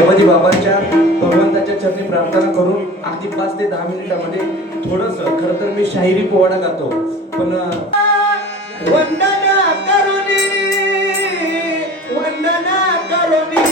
गणपती बाबांच्या भगवंताच्या चरणी प्रार्थना करून अगदी 5 ते 10 मिनिटांमध्ये थोडंसं, खरं तर मी शाहिरी पोवाडा गातो पण वंदना करुणी वंदना करुणी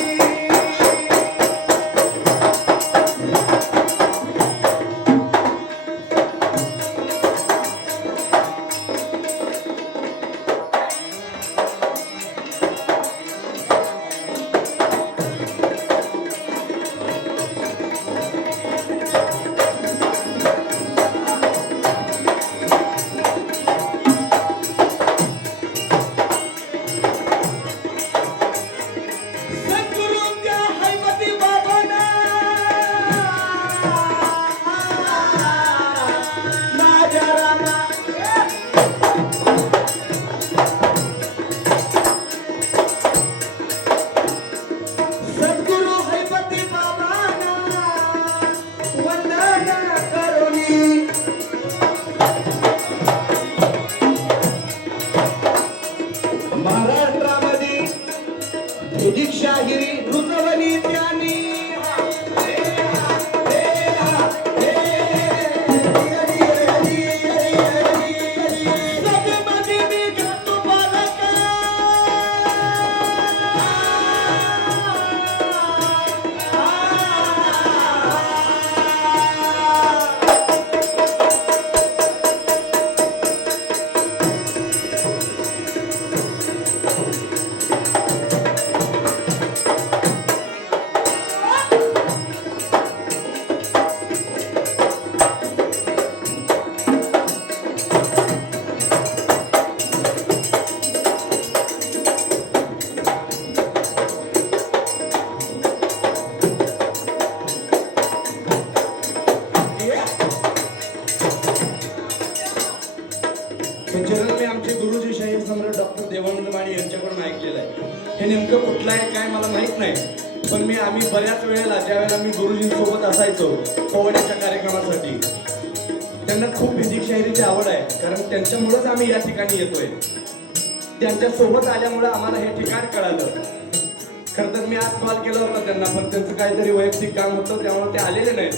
शाहिरी रुजवली त्यांनी डॉक्टर देवानंद माने यांच्याकडून ऐकलेलं आहे. हे नेमकं कुठलं आहे काय मला माहित नाही, पण आम्ही बऱ्याच वेळेला ज्यावेळेला मी गुरुजींसोबत असायचो पोवाड्याच्या कार्यक्रमासाठी, त्यांना खूप भेदिक शाहिरीची आवड आहे, कारण त्यांच्यामुळेच आम्ही या ठिकाणी येतोय. त्यांच्या सोबत आल्यामुळे आम्हाला हे ठिकाण कळालं. खरं तर मी आज कॉल केला होता त्यांना, पण त्यांचं काहीतरी वैयक्तिक काम होतं त्यामुळे ते आलेले नाहीत.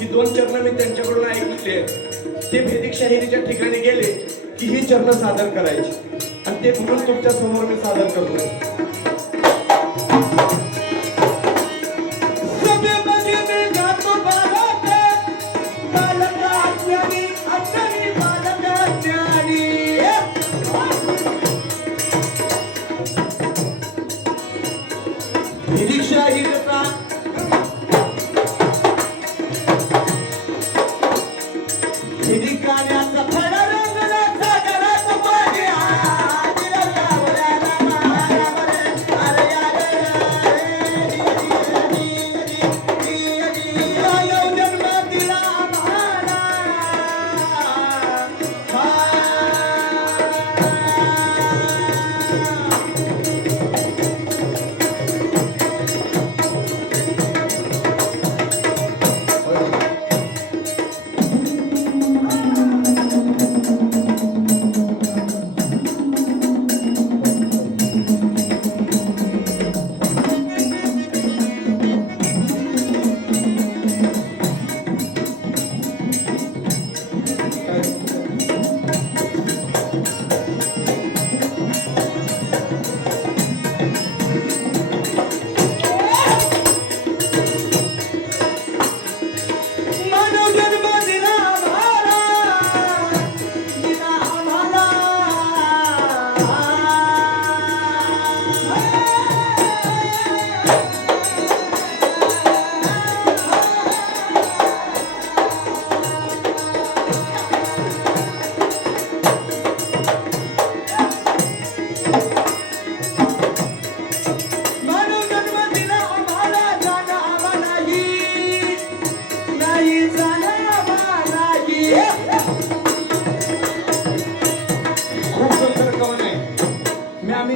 ही 2 चरण मी त्यांच्याकडून ऐकले. ते भेदिक शाहिरीच्या ठिकाणी गेले की ही चरण सादर करायची, आणि ते म्हणून तुमच्या समोर मी सादर करतोय. भेदिक शाहिरीचा भेदिक गाण्याचा फळा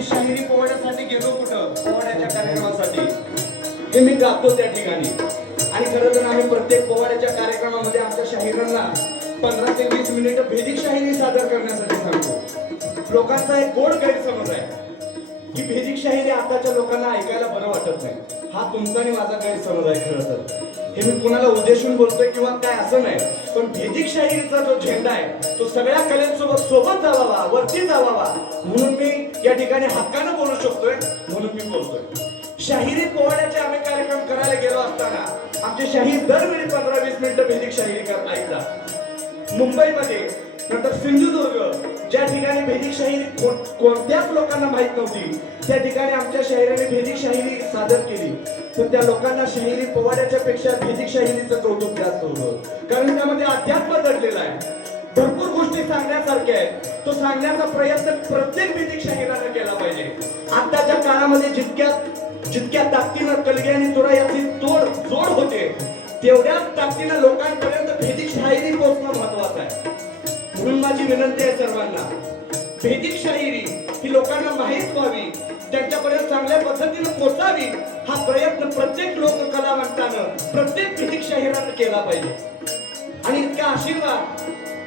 शाहिरी पोवाड्यासाठी गेलो कुठं, पोवाड्याच्या कार्यक्रमासाठी, हे मी गातो त्या ठिकाणी. आणि खरं तर आम्ही प्रत्येक पोवाड्याच्या कार्यक्रमामध्ये आमच्या शाहिरांना 15 ते 20 मिनिटं भेदिक शाहिरी सादर करण्यासाठी सांगतो. लोकांचा एक गोड गैरसमज आहे की भेदिक शाहिरी आताच्या लोकांना ऐकायला बरं वाटत नाही. हा तुमचा आणि माझा गैरसमज आहे. खरं तर हे मी कुणाला उद्देशून बोलतोय किंवा काय असं नाही, पण भेदिक शाहिरीचा जो झेंडा आहे तो सगळ्या कलेसोबत सोबत जावावा, वरती जावावा, म्हणून मी या ठिकाणी हक्कानं बोलू शकतोय, म्हणून मी बोलतोय. शाहिरी पोवाड्याचे आम्ही कार्यक्रम करायला गेलो असताना आमचे शाहीर दरवेळी 15-20 मिनिटं भेदिक शाहिरी ऐकतात. मुंबईमध्ये नंतर सिंधुदुर्ग ज्या ठिकाणी भेदिक शाहिरी कोणत्याच लोकांना माहित नव्हती त्या ठिकाणी आमच्या शाहिराने भेदिक शाहिरी सादर केली. पण त्या लोकांना शाहिरी पोवाड्याच्या पेक्षा भेदिक शाहिरीचं कौतुक जास्त होतं, कारण त्यामध्ये अध्यात्म दडलेला आहे. भरपूर गोष्टी सांगण्यासारख्या आहेत. तो सांगण्याचा प्रयत्न प्रत्येक भेदिक शाहिराने केला पाहिजे. आताच्या काळामध्ये जितक्या ताकदीनं कलगी आणि तुरा याची जोड होते तेवढ्याच ताकदीनं लोकांपर्यंत भेदिक शाहिरी पोहोचणं महत्वाचं आहे. म्हणून माझी विनंती आहे सर्वांना, भेदिक शाहिरी ही लोकांना माहीत व्हावी, त्यांच्यापर्यंत चांगल्या पद्धतीने पोहोचावी, हा प्रयत्न प्रत्येक लोककलावंतानं प्रत्येक भेदिक शाहिरानं केला पाहिजे. आणि इतका आशीर्वाद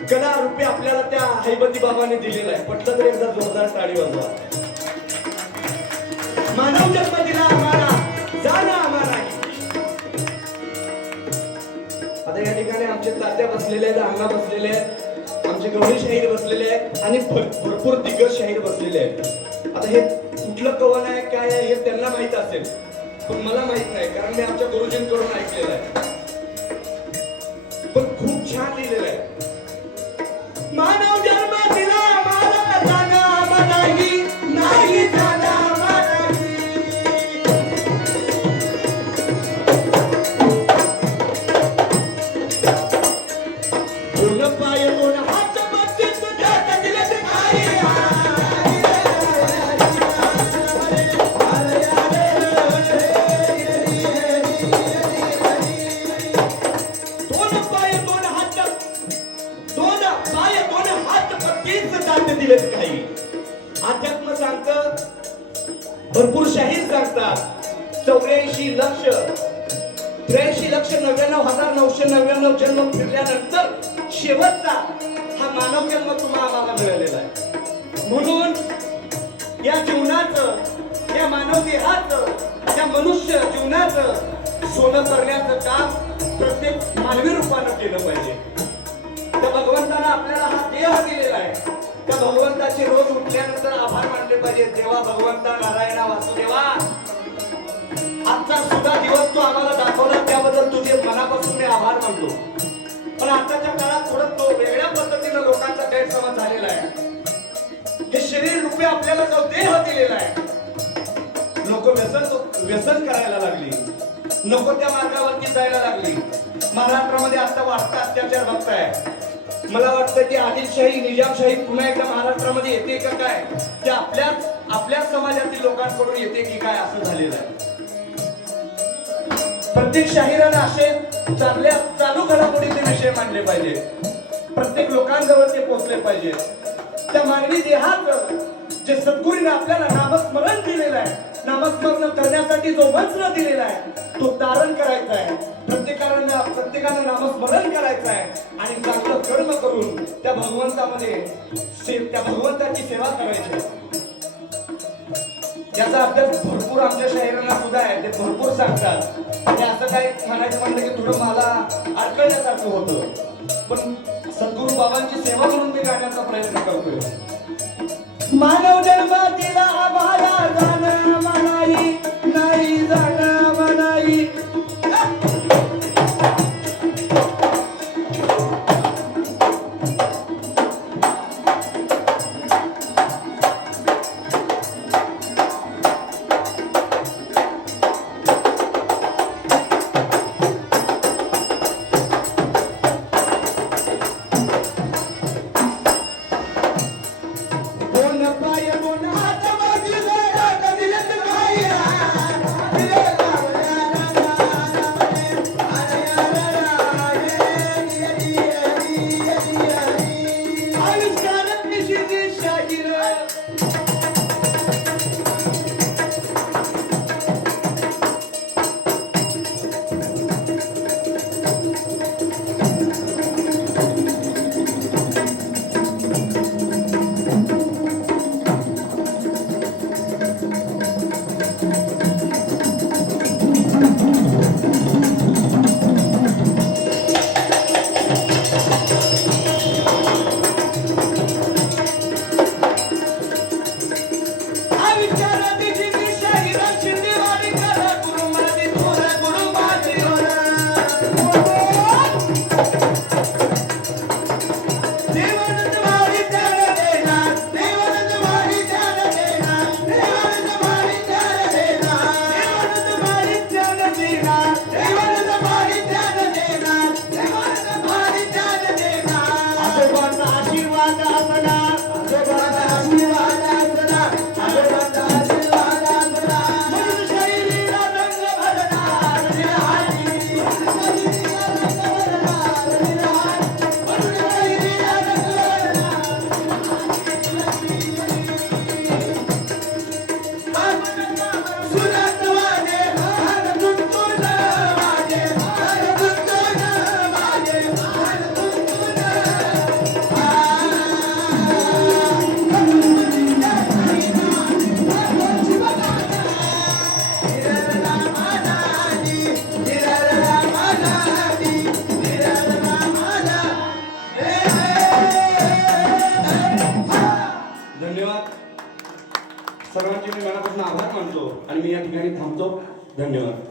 कला रूपी आपल्याला त्या हैबती बाबाने दिलेला आहे. पटलं तर एकदा जोरदार टाळी वाजवा. मानव जन्म दिला आम्हाला, जाणं आम्हाला नाही. आता या ठिकाणी आमचे तात्या बसलेले आहेत, अण्णा बसलेले आहेत, आमचे गवळी शाहीर बसलेले आहेत आणि भरपूर दिग्गज शाहीर बसलेले आहेत. आता हे कुठलं कवन आहे काय आहे हे त्यांना माहित असेल, पण मला माहित नाही, कारण मी आमच्या गुरुजींकडून ऐकलेलं आहे. पण खूप छान लिहिलेलं आहे. मानव जन्म दिला आम्हाला, जाणं आम्हालाही नाही, जाणं आम्हालाही. दोन पाय दोन हात मस्ती तुझ्या दिलेत काही. दिलेत काही. अध्यात्म सांगतं, भरपूर शाहीर सांगतात 83,83,99,999 जन्म फिरल्यानंतर शेवटचा हा मानव जन्म तुम्हाला आम्हाला मिळालेला आहे. म्हणून या जीवनाचं, या मानव देहाचं, या मनुष्य जीवनाचं सोनं करण्याचं काम प्रत्येक मानवी रूपानं केलं पाहिजे. त्या भगवंतानं आपल्याला हा देह दिलेला आहे. त्या भगवंताचे रोज उठल्यानंतर आभार मानले पाहिजे. देवा भगवंता नारायणा वासुदेवा, आजचा सुद्धा दिवस तू आम्हाला दाखवला त्याबद्दल तुझे मनापासून मी आभार मानतो. पण आताच्या काळात थोडं तो वेगळ्या पद्धतीनं लोकांचा गैरसमज झालेला आहे. हे शरीर रूपे आपल्याला जो देह दिलेला आहे, लोक व्यसन करायला लागली, नको त्या मार्गावरती जायला लागली. महाराष्ट्रामध्ये आता वाढता अत्याचार बघताय. मला वाटतं की आदिलशाही, निजामशाही पुन्हा एकदा महाराष्ट्रामध्ये येते का काय, ते आपल्याच समाजातील लोकांकडून येते की काय असं झालेलं आहे. प्रत्येक शाहिराने असे चालू घडामोडीचे विषय मांडले पाहिजे. प्रत्येक लोकांजवळ ते पोहोचले पाहिजे. त्या मानवी देहात जे सद्गुरूने आपल्याला नामस्मरण दिलेलं आहे, नामस्मरण करण्यासाठी जो मंत्र दिलेला आहे तो धारण करायचा आहे. प्रत्येकानं नामस्मरण करायचं आहे आणि चांगलं कर्म करून त्या भगवंतामध्ये त्या भगवंताची सेवा करायची. याचा अभ्यास भरपूर आमच्या शाहिरांना सुद्धा आहे, ते भरपूर सांगतात. आणि असं काय म्हणायचं म्हणलं की थोडं मला अडकळण्यासारखं होतं, पण सद्गुरू बाबांची सेवा म्हणून मी गाण्याचा प्रयत्न करतोय. मानव जन्म दिला आम्हाला, जाणं आम्हालाही नाही, जाणं आम्हालाही. दोन पाय दोन हात दिलेत धन्यवाद. सर्वांचे मी मनापासून आभार मानतो आणि मी या ठिकाणी थांबतो. धन्यवाद.